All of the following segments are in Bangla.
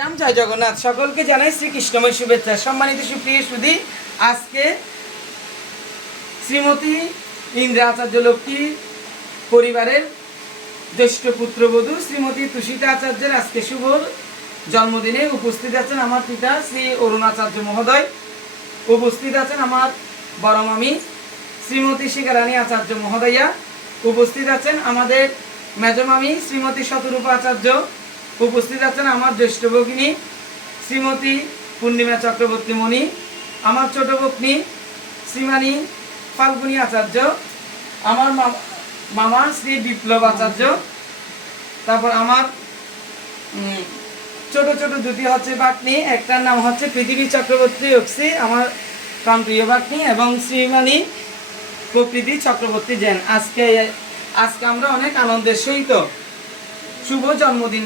জয় জগন্নাথ। সকলকে জানাই শ্রীকৃষ্ণময় শুভেচ্ছা। সম্মানিত সুপ্রিয় সুধী, আজকে শ্রীমতী ইন্দ্রা আচার্য লক্ষ্মী পরিবারের জ্যেষ্ঠ পুত্রবধূ শ্রীমতী তুষিতা আচার্যের আজকে শুভ জন্মদিনে উপস্থিত আছেন আমার পিতা শ্রী অরুণাচার্য মহোদয়, উপস্থিত আছেন আমার বড় মামি শ্রীমতী শিখারানী আচার্য মহোদয়া, উপস্থিত আছেন আমাদের মেজমামি শ্রীমতী শতরূপা আচার্য, উপস্থিত আছেন আমার জ্যেষ্ঠ ভগিনী শ্রীমতী পূর্ণিমা চক্রবর্তী মণি, আমার ছোট ভগ্নী শ্রীমানী ফাল্গুনী আচার্য, আমার মামা শ্রী বিপ্লব আচার্য, তারপর আমার ছোট ছোট দুটি হচ্ছে বাগ্নী, একটার নাম হচ্ছে পৃথিবী চক্রবর্তী অক্সি আমার প্রাণপ্রিয় বাগ্নী, এবং শ্রীমানী প্রকৃতি চক্রবর্তী জেন। আজকে আমরা অনেক আনন্দের সহিত শুভ জন্মদিন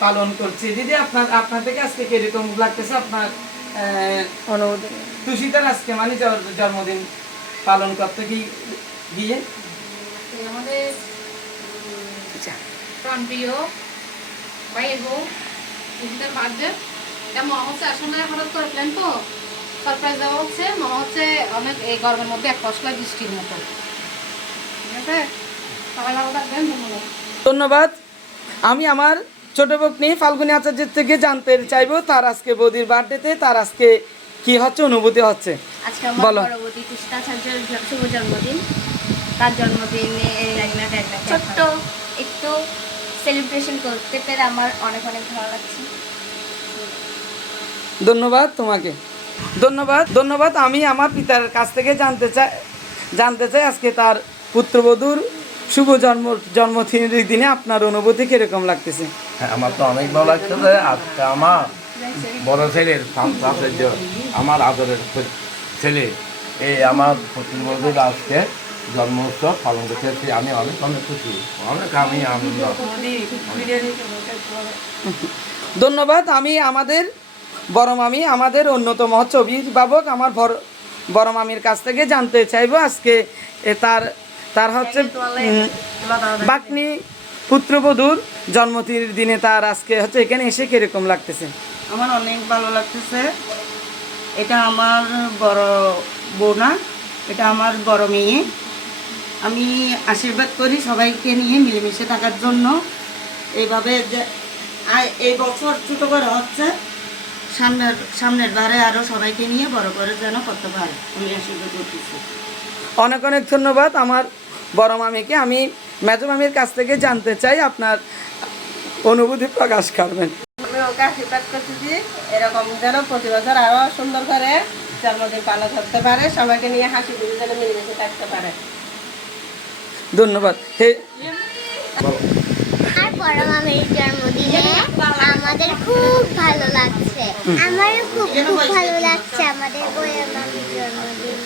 পালন করছি। দিদি, আপনার থেকে আজকে কিরকম লাগতেছে আপনার অনুভূতি? তুষিতার আজকে মানে জন্মদিন পালন করতে গিয়ে আমাদের প্রাণপ্রিয় ভাইয়ের বউ তুষিতার বার্থডে, এটা মনে হচ্ছে আসলে হঠাৎ করে প্ল্যান তো সারপ্রাইজ দেওয়া হচ্ছে, মনে হচ্ছে অনেক এই গরমের মধ্যে এক পশলা বৃষ্টির মতো। ঠিক আছে, সবাই ভালো থাকবেন, ধন্যবাদ। ধন্যবাদ। আমি আমার ছোট ভগ্নী ফাল্গুনী আচার্যের থেকে জানতে চাইবো তার আজকে বৌদির বার্থডেতে তার আজকে কি হচ্ছে, অনুভূতি হচ্ছে। আজকে আমার পরবর্তী তুষিতা আচার্যের শুভ জন্মদিন। তার জন্মদিনে ছোট্ট একটু সেলিব্রেশন করতে পেরে আমার অনেক অনেক ভালো লাগছে। ধন্যবাদ তোমাকে, ধন্যবাদ। আমি আমার পিতার কাছ থেকে জানতে চাই আজকে তার পুত্রবধূর শুভ জন্মদিনের দিনে আপনার অনুভূতি কিরকম লাগতেছে? হ্যাঁ, আমার তো অনেক ভালো লাগতেছে। আজকে আমার বড় ছেলের আমার আদরের ছেলে আমার পুত্রবধূর আজকে জন্ম উৎসব পালন করতেছি। আমি অনেক খুশি, আমি আনন্দ। ধন্যবাদ। আমি আমাদের বড় মামি, আমাদের অন্যতম হচ্ছে অভিভাবক, আমার বড় মামির কাছ থেকে জানতে চাইবো আজকে তার হচ্ছে বাগ্নী পুত্রবধূর জন্মদিনের দিনে তার আজকে হচ্ছে এখানে এসে কিরকম লাগতেছে? আমার অনেক ভালো লাগতেছে। এটা আমার বড় বউ না, এটা আমার বড় মেয়ে। আমি আশীর্বাদ করি সবাইকে নিয়ে মিলেমিশে থাকার জন্য। এইভাবে যে এই বছর ছোটো করে হচ্ছে, সামনের বারে আরও সবাইকে নিয়ে বড় করে যেন করতে পারে, আমি আশীর্বাদ করতেছি। অনেক অনেক ধন্যবাদ আমার বড় মামিকে। আমি মেজো মামির কাছ থেকে জানতে চাই আপনার অনুভূতি প্রকাশ করবেন। আমি ওকে আশীর্বাদ করতেছি এরকম যেন প্রতি বছর আরও সুন্দর করে জন্মদিন পালন করতে পারে, সবাইকে নিয়ে হাসি খুশি যেন মিলেমিশে থাকতে পারে। ধন্যবাদ। আর বড় মামির জন্মদিনে আমাদের খুব ভালো লাগছে, আমারও খুব ভালো লাগছে আমাদের বড় মামির জন্মদিন।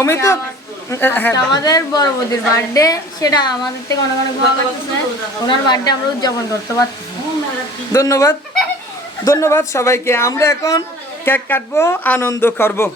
আমি তো আমাদের বড় বৌদির বার্থডে, সেটা আমাদের থেকে অনেক অনেক ভালো লাগছে। ওনার বার্থডে আমরা উদযাপন করতে পারছি। ধন্যবাদ সবাইকে। আমরা এখন কেক কাটবো, আনন্দ করবো।